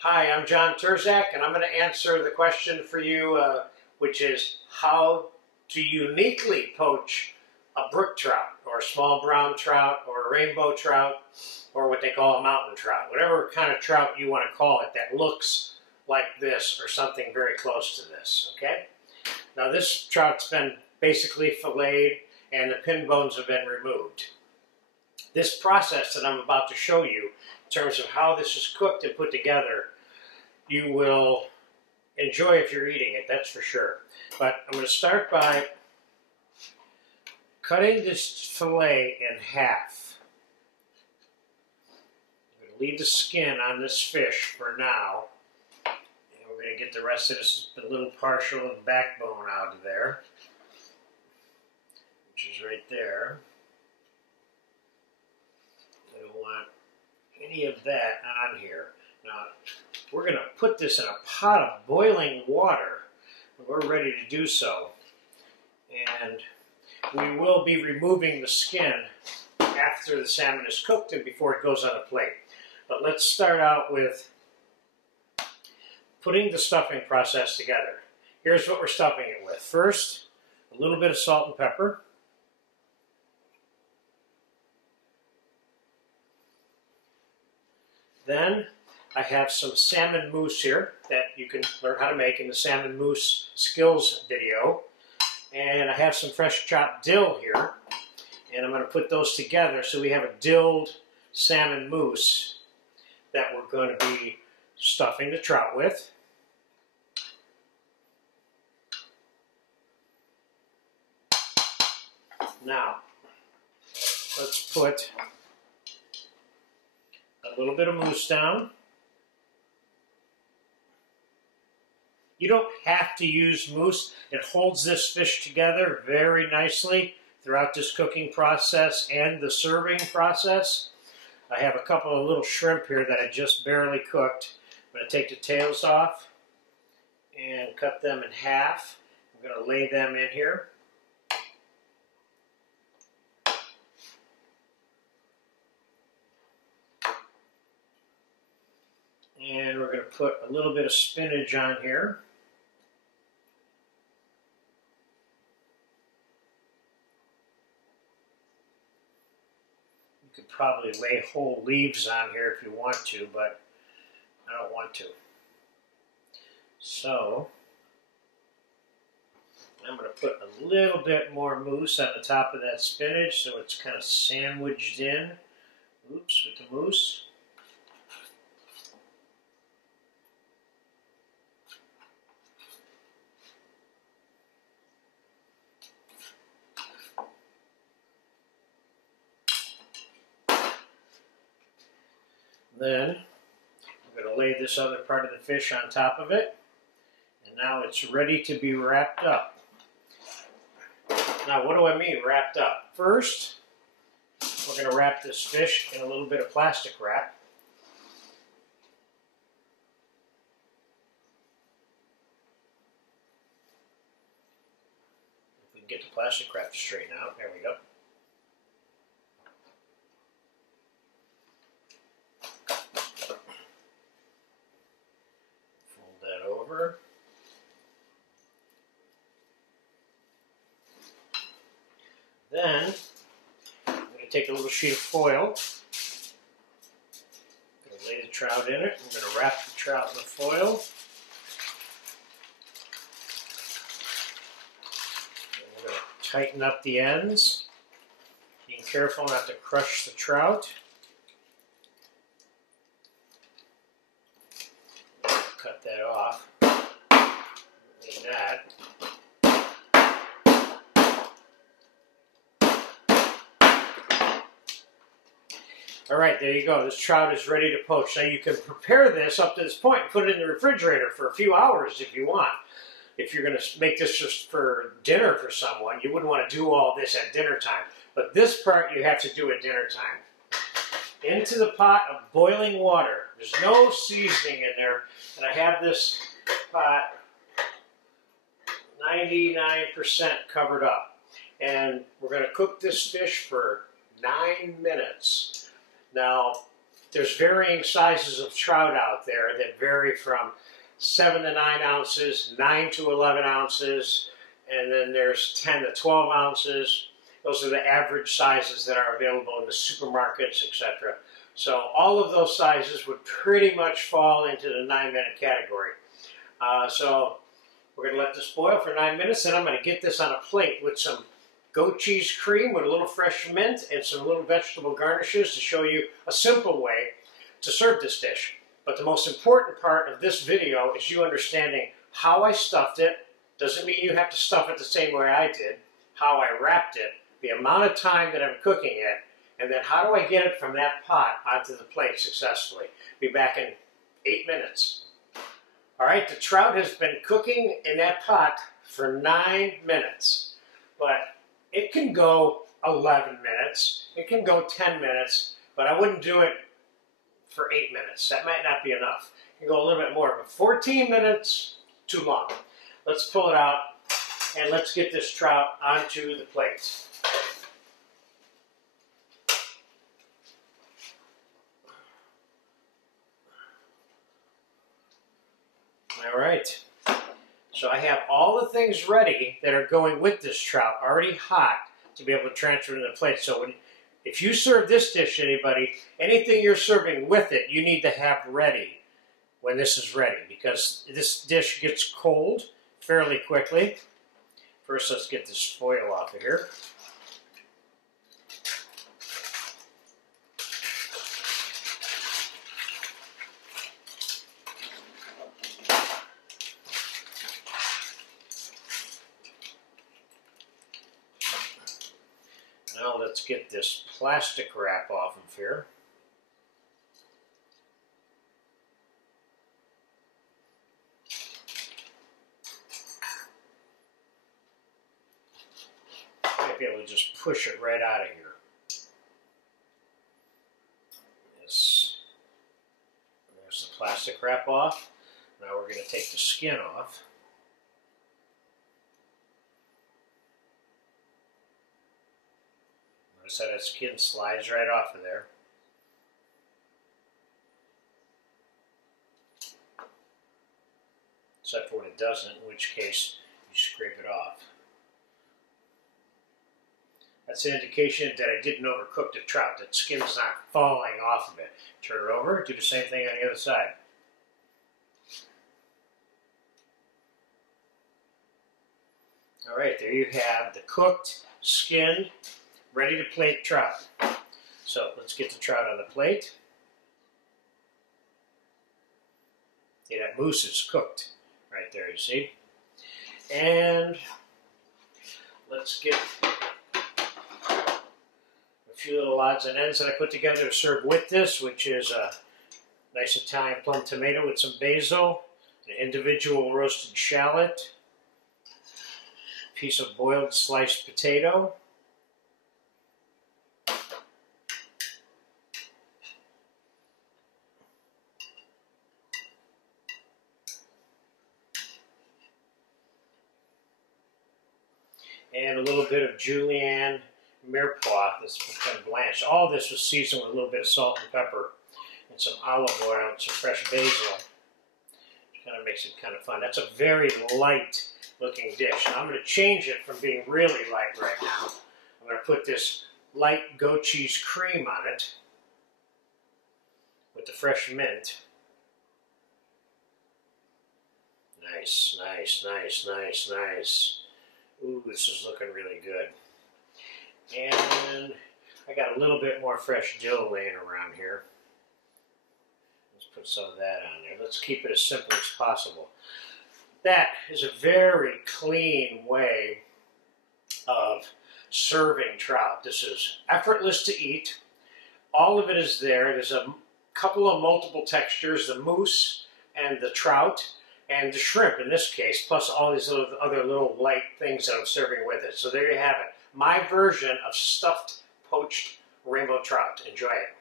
Hi, I'm John Terzak, and I'm going to answer the question for you, which is how to uniquely poach a brook trout, or a small brown trout, or a rainbow trout, or what they call a mountain trout. Whatever kind of trout you want to call it that looks like this or something very close to this, okay? Now this trout's been basically filleted and the pin bones have been removed. This process that I'm about to show you, in terms of how this is cooked and put together, you will enjoy if you're eating it, that's for sure. But I'm going to start by cutting this fillet in half. I'm going to leave the skin on this fish for now. And we're going to get the rest of this, the little partial and backbone out of there, which is right there. I don't want any of that on here. Now, we're going to put this in a pot of boiling water. We're ready to do so. And we will be removing the skin after the salmon is cooked and before it goes on a plate. But let's start out with putting the stuffing process together. Here's what we're stuffing it with. First, a little bit of salt and pepper. Then I have some salmon mousse here that you can learn how to make in the salmon mousse skills video. And I have some fresh chopped dill here. And I'm going to put those together so we have a dilled salmon mousse that we're going to be stuffing the trout with. Now, let's put a little bit of mousse down. You don't have to use mousse. It holds this fish together very nicely throughout this cooking process and the serving process. I have a couple of little shrimp here that I just barely cooked. I'm going to take the tails off and cut them in half. I'm going to lay them in here. And we're going to put a little bit of spinach on here. You could probably lay whole leaves on here if you want to, but I don't want to. So, I'm going to put a little bit more mousse on the top of that spinach so it's kind of sandwiched in. Oops, with the mousse. Then I'm going to lay this other part of the fish on top of it. And now it's ready to be wrapped up. Now what do I mean wrapped up? First, we're going to wrap this fish in a little bit of plastic wrap. If we can get the plastic wrap to straighten out, there we go. Over. Then I'm going to take a little sheet of foil. I'm going to lay the trout in it. I'm going to wrap the trout in the foil. And we're going to tighten up the ends, being careful not to crush the trout. Cut that off. Like that. All right, there you go. This trout is ready to poach. Now you can prepare this up to this point and put it in the refrigerator for a few hours if you want. If you're going to make this just for dinner for someone, you wouldn't want to do all this at dinner time. But this part you have to do at dinner time. Into the pot of boiling water. There's no seasoning in there. And I have this pot 99% covered up. And we're going to cook this fish for 9 minutes. Now, there's varying sizes of trout out there that vary from 7 to 9 ounces, 9 to 11 ounces, and then there's 10 to 12 ounces. Those are the average sizes that are available in the supermarkets, etc. So all of those sizes would pretty much fall into the 9-minute category. So we're going to let this boil for 9 minutes, and I'm going to get this on a plate with some goat cheese cream with a little fresh mint and some little vegetable garnishes to show you a simple way to serve this dish. But the most important part of this video is you understanding how I stuffed it. Doesn't mean you have to stuff it the same way I did. How I wrapped it, the amount of time that I'm cooking it, and then how do I get it from that pot onto the plate successfully. Be back in 8 minutes. All right, the trout has been cooking in that pot for 9 minutes, but it can go 11 minutes, it can go 10 minutes, but I wouldn't do it for 8 minutes. That might not be enough. You can go a little bit more, but 14 minutes, too long. Let's pull it out and let's get this trout onto the plate. All right, so I have all the things ready that are going with this trout, already hot, to be able to transfer to the plate. So if you serve this dish to anybody, anything you're serving with it, you need to have ready when this is ready, because this dish gets cold fairly quickly. First, let's get this foil off of here. Now let's get this plastic wrap off of here. Might be able to just push it right out of here. There's the plastic wrap off. Now we're going to take the skin off. Notice how that skin slides right off of there. Except for when it doesn't, in which case you scrape it off. That's an indication that I didn't overcook the trout. That skin's not falling off of it. Turn it over, do the same thing on the other side. All right, there you have the cooked, skinned, ready to plate trout. So let's get the trout on the plate. See, that mousse is cooked right there, you see? And let's get a few little odds and ends that I put together to serve with this, which is a nice Italian plum tomato with some basil, an individual roasted shallot, a piece of boiled sliced potato, and a little bit of julienne mirepoix that's been blanched. All this was seasoned with a little bit of salt and pepper and some olive oil and some fresh basil. Which kind of makes it kind of fun. That's a very light looking dish. Now I'm going to change it from being really light right now. I'm going to put this light goat cheese cream on it with the fresh mint. Nice, nice, nice, nice, nice. Ooh, this is looking really good. And I got a little bit more fresh dill laying around here. Let's put some of that on there. Let's keep it as simple as possible. That is a very clean way of serving trout. This is effortless to eat. All of it is there. There's a couple of multiple textures, the mousse and the trout and the shrimp in this case, plus all these other little light things that I'm serving with it. So there you have it. My version of stuffed poached rainbow trout. Enjoy it.